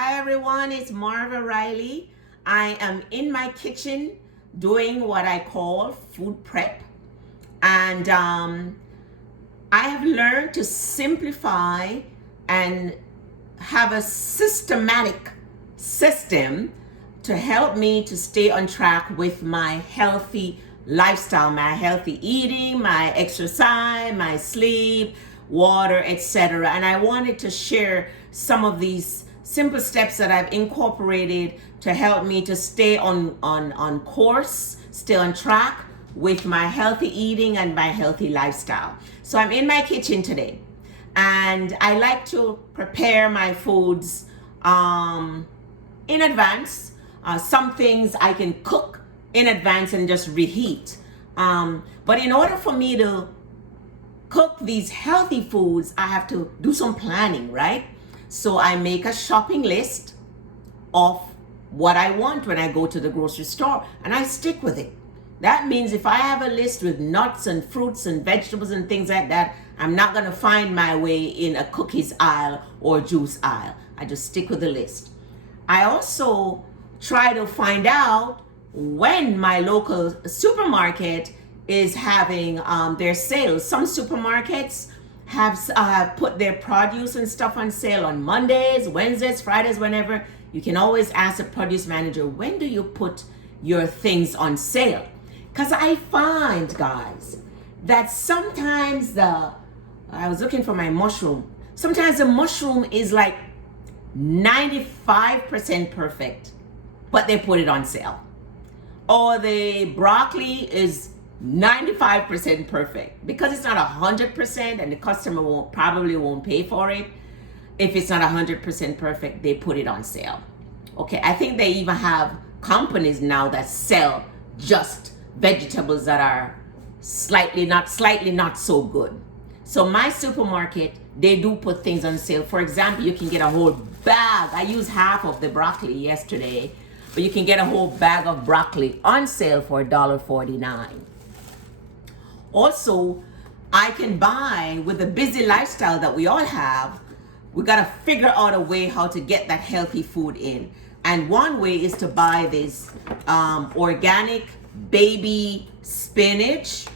Hi everyone, it's Marva Riley. I am in my kitchen doing what I call food prep. And I have learned to simplify and have a systematic system to help me to stay on track with my healthy lifestyle, my healthy eating, my exercise, my sleep, water, etc. And I wanted to share some of these simple steps that I've incorporated to help me to stay on course, stay on track with my healthy eating and my healthy lifestyle. So I'm in my kitchen today and I like to prepare my foods in advance. Some things I can cook in advance and just reheat. But in order for me to cook these healthy foods, I have to do some planning, right? So I make a shopping list of what I want when I go to the grocery store and I stick with it. That means if I have a list with nuts and fruits and vegetables and things like that, I'm not going to find my way in a cookies aisle or juice aisle. I just stick with the list. I also try to find out when my local supermarket is having their sales. Some supermarkets have put their produce and stuff on sale on Mondays, Wednesdays, Fridays, whenever. You can always ask the produce manager, when do you put your things on sale? Because I find, guys, that sometimes I was looking for my mushroom. Sometimes the mushroom is like 95% perfect, but they put it on sale. Or the broccoli is 95% perfect because it's not 100% and the customer probably won't pay for it. If it's not 100% perfect, they put it on sale. Okay, I think they even have companies now that sell just vegetables that are slightly not so good. So my supermarket, they do put things on sale. For example, you can get a whole bag. I used half of the broccoli yesterday, but you can get a whole bag of broccoli on sale for $1.49. Also, I can buy, with the busy lifestyle that we all have, we got to figure out a way how to get that healthy food in. And one way is to buy this organic baby spinach.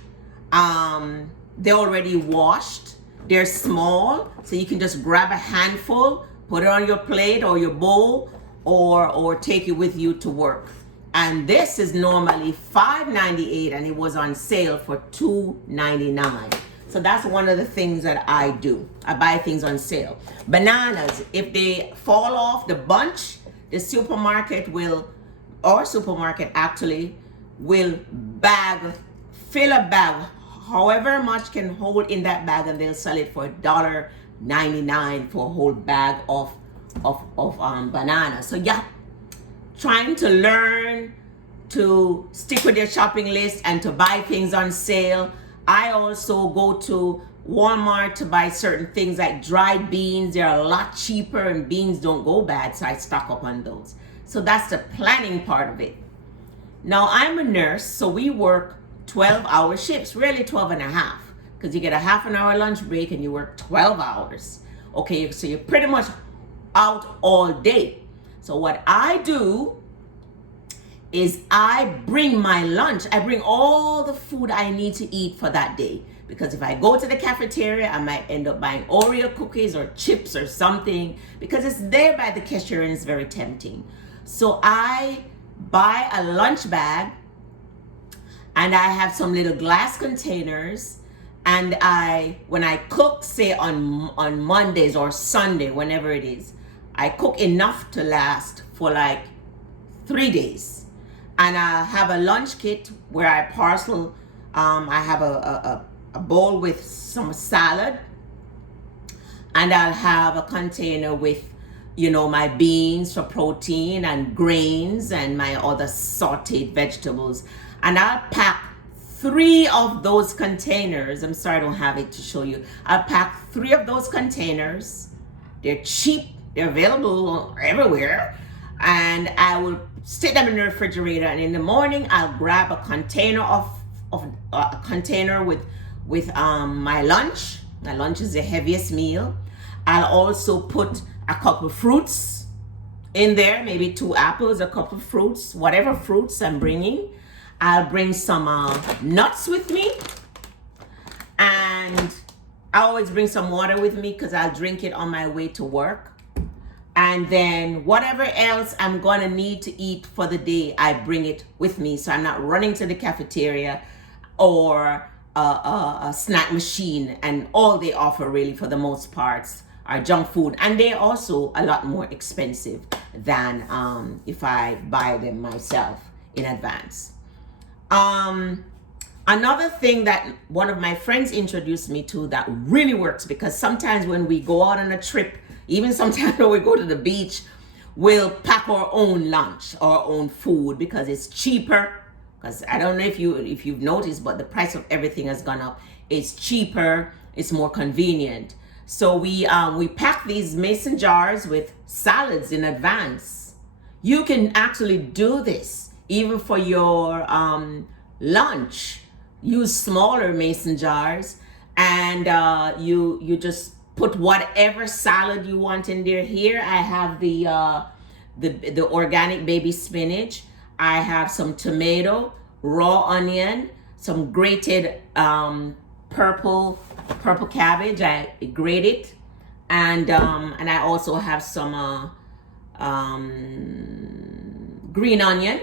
They're already washed. They're small, so you can just grab a handful, put it on your plate or your bowl, or take it with you to work. And this is normally $5.98 and it was on sale for $2.99. So that's one of the things that I do. I buy things on sale. Bananas, if they fall off the bunch, the supermarket actually will fill a bag, however much can hold in that bag, and they'll sell it for $1.99 for a whole bag of bananas. So yeah, trying to learn to stick with your shopping list and to buy things on sale. I also go to Walmart to buy certain things like dried beans. They're a lot cheaper and beans don't go bad, so I stock up on those. So that's the planning part of it. Now I'm a nurse, so we work 12-hour shifts, really 12 and a half, because you get a half an hour lunch break and you work 12 hours. Okay, so you're pretty much out all day. So what I do is I bring my lunch. I bring all the food I need to eat for that day. Because if I go to the cafeteria, I might end up buying Oreo cookies or chips or something, because it's there by the cashier and it's very tempting. So I buy a lunch bag and I have some little glass containers, and when I cook, say on Mondays or Sunday, whenever it is, I cook enough to last for like 3 days. And I have a lunch kit where I parcel. I have a bowl with some salad, and I'll have a container with, my beans for protein and grains and my other sauteed vegetables. And I'll pack 3 of those containers. I'm sorry I don't have it to show you. I'll pack 3 of those containers. They're cheap. They're available everywhere. And I will stick them in the refrigerator. And in the morning, I'll grab a container a container with my lunch. My lunch is the heaviest meal. I'll also put a couple of fruits in there, maybe 2 apples, a couple of fruits, whatever fruits I'm bringing. I'll bring some nuts with me, and I always bring some water with me because I'll drink it on my way to work. And then whatever else I'm gonna need to eat for the day, I bring it with me, so I'm not running to the cafeteria or a snack machine, and all they offer really for the most parts are junk food, and they're also a lot more expensive than if I buy them myself in advance. Another thing that one of my friends introduced me to that really works, because sometimes when we go out on a trip, even sometimes when we go to the beach, we'll pack our own lunch, our own food, because it's cheaper. Because I don't know if you've noticed, but the price of everything has gone up. It's cheaper, it's more convenient. So we pack these mason jars with salads in advance. You can actually do this even for your lunch. Use smaller mason jars, and you just put whatever salad you want in there. Here I have the organic baby spinach. I have some tomato, raw onion, some grated purple cabbage. I grate it, and I also have some green onion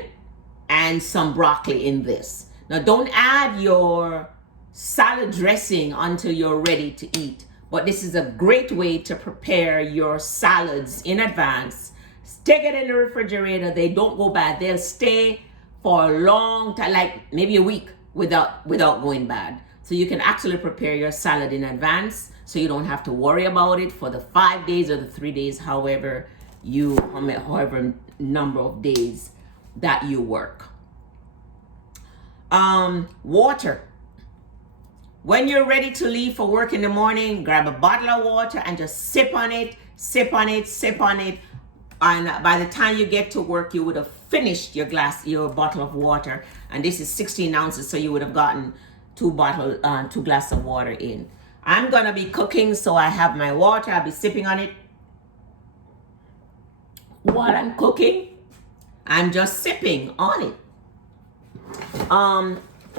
and some broccoli in this. Now, don't add your salad dressing until you're ready to eat, but this is a great way to prepare your salads in advance. Stick it in the refrigerator. They don't go bad. They'll stay for a long time, like maybe a week without going bad. So you can actually prepare your salad in advance, so you don't have to worry about it for the 5 days or the 3 days, however number of days that you work. Water. When you're ready to leave for work in the morning, grab a bottle of water and just sip on it. And by the time you get to work, you would have finished your bottle of water. And this is 16 ounces, so you would have gotten 2 glasses of water in. I'm gonna be cooking, so I have my water. I'll be sipping on it while I'm cooking. I'm just sipping on it.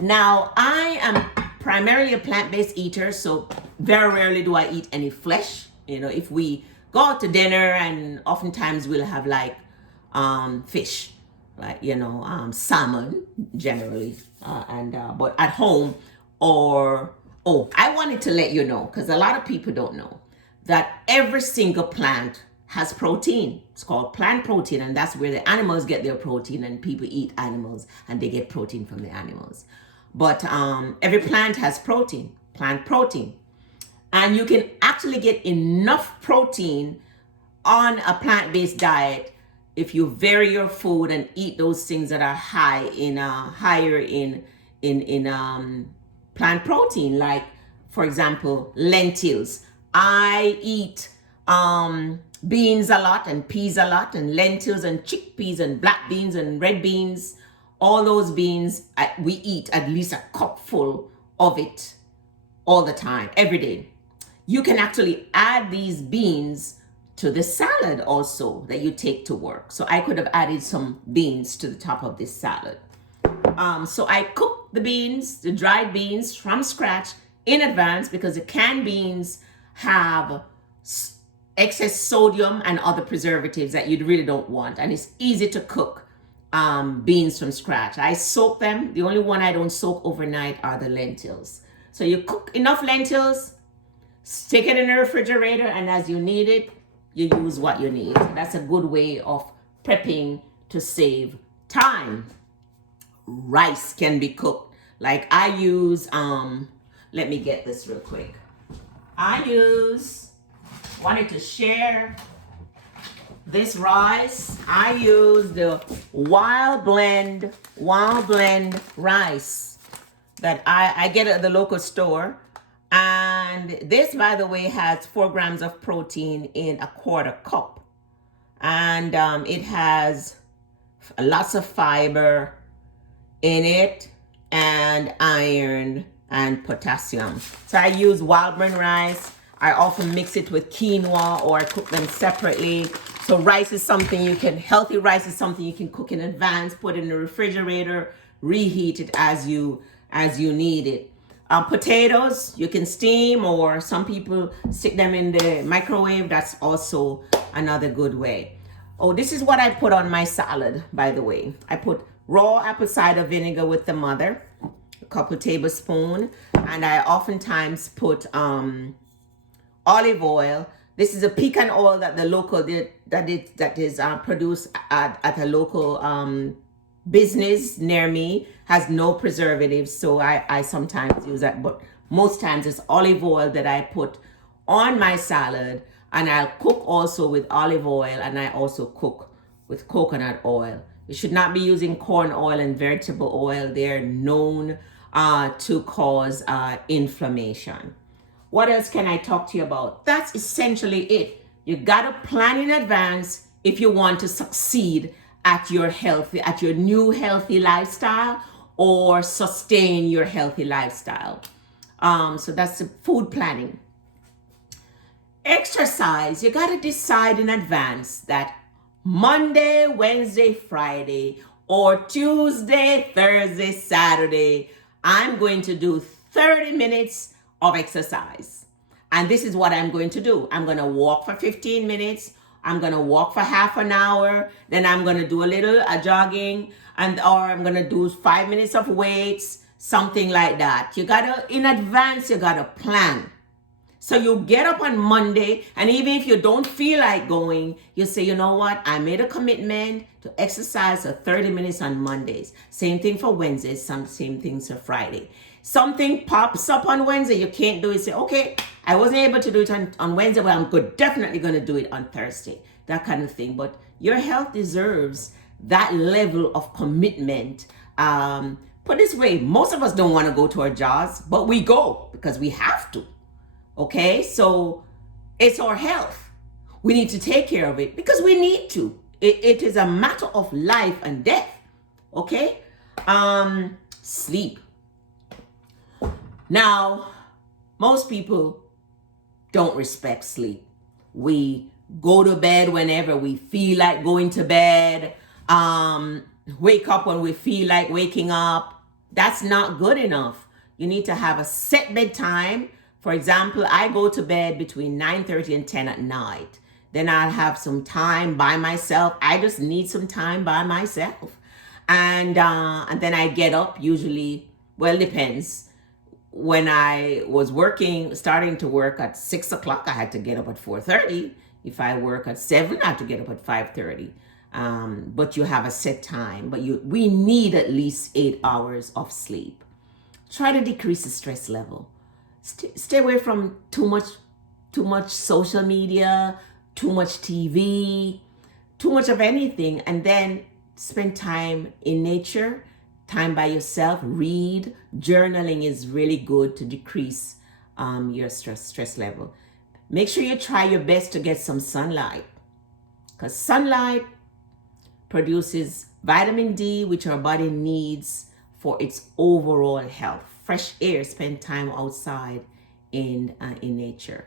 Now I am primarily a plant-based eater, so very rarely do I eat any flesh. If we go out to dinner, and oftentimes we'll have like fish, like salmon generally, but at home, I wanted to let you know, because a lot of people don't know, that every single plant has protein. It's called plant protein, and that's where the animals get their protein, and people eat animals and they get protein from the animals. But every plant has protein, plant protein. And you can actually get enough protein on a plant-based diet if you vary your food and eat those things that are higher in plant protein. Like, for example, lentils. I eat beans a lot, and peas a lot, and lentils and chickpeas and black beans and red beans. All those beans, we eat at least a cupful of it all the time, every day. You can actually add these beans to the salad also that you take to work. So I could have added some beans to the top of this salad. So I cook the beans, the dried beans, from scratch in advance, because the canned beans have excess sodium and other preservatives that you really don't want. And it's easy to cook beans from scratch. I soak them. The only one I don't soak overnight are the lentils. So you cook enough lentils, stick it in the refrigerator, and as you need it, you use what you need. That's a good way of prepping to save time. Rice can be cooked. Like I use, let me get this real quick. Wanted to share this rice. I use the wild blend rice that I get at the local store. And this, by the way, has 4 grams of protein in a quarter cup. And it has lots of fiber in it, and iron and potassium. So I use wild blend rice. I often mix it with quinoa, or I cook them separately. So rice is something healthy rice is something you can cook in advance, put in the refrigerator, reheat it as you need it. Potatoes, you can steam, or some people stick them in the microwave. That's also another good way. Oh, this is what I put on my salad, by the way. I put raw apple cider vinegar with the mother, a couple tablespoons, and I oftentimes put olive oil. This is a pecan oil that the local that is produced at a local business near me. Has no preservatives, so I sometimes use that, but most times it's olive oil that I put on my salad, and I'll cook also with olive oil, and I also cook with coconut oil. You should not be using corn oil and vegetable oil. They're known to cause inflammation. What else can I talk to you about? That's essentially it. You gotta plan in advance if you want to succeed at your new healthy lifestyle, or sustain your healthy lifestyle. So that's the food planning. Exercise, you gotta decide in advance that Monday, Wednesday, Friday, or Tuesday, Thursday, Saturday, I'm going to do 30 minutes of exercise. And this is what I'm going to do. I'm gonna walk for 15 minutes. I'm gonna walk for half an hour. Then I'm gonna do a little jogging, or I'm gonna do 5 minutes of weights, something like that. In advance, you gotta plan. So you get up on Monday, and even if you don't feel like going, you say, you know what? I made a commitment to exercise for 30 minutes on Mondays. Same thing for Wednesdays, same things for Friday. Something pops up on Wednesday, you can't do it. Say, okay, I wasn't able to do it on Wednesday, but I'm definitely going to do it on Thursday. That kind of thing. But your health deserves that level of commitment. Put this way, most of us don't want to go to our jobs, but we go because we have to. Okay, so it's our health. We need to take care of it because we need to. It is a matter of life and death. Okay, sleep. Now, most people don't respect sleep. We go to bed whenever we feel like going to bed. Wake up when we feel like waking up. That's not good enough. You need to have a set bedtime. For example, I go to bed between 9:30 and 10 at night. Then I'll have some time by myself. I just need some time by myself. And then I get up usually, well, depends. When I was starting to work at 6 o'clock, I had to get up at 4:30. If I work at 7, I have to get up at 5:30. But you have a set time. But we need at least 8 hours of sleep. Try to decrease the stress level. Stay away from too much social media, too much TV, too much of anything, and then spend time in nature, time by yourself, read. Journaling is really good to decrease your stress level. Make sure you try your best to get some sunlight, because sunlight produces vitamin D, which our body needs for its overall health. Fresh air, spend time outside in nature.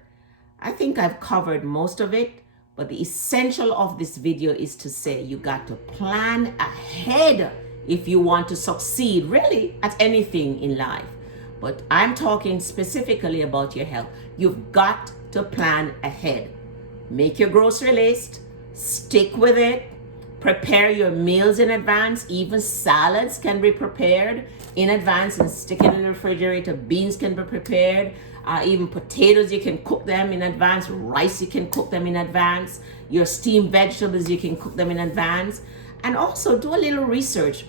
I think I've covered most of it, but the essential of this video is to say you got to plan ahead if you want to succeed really at anything in life. But I'm talking specifically about your health. You've got to plan ahead. Make your grocery list, stick with it, prepare your meals in advance. Even salads can be prepared in advance and stick it in the refrigerator. Beans can be prepared. Even potatoes, you can cook them in advance. Rice, you can cook them in advance. Your steamed vegetables, you can cook them in advance. And also do a little research.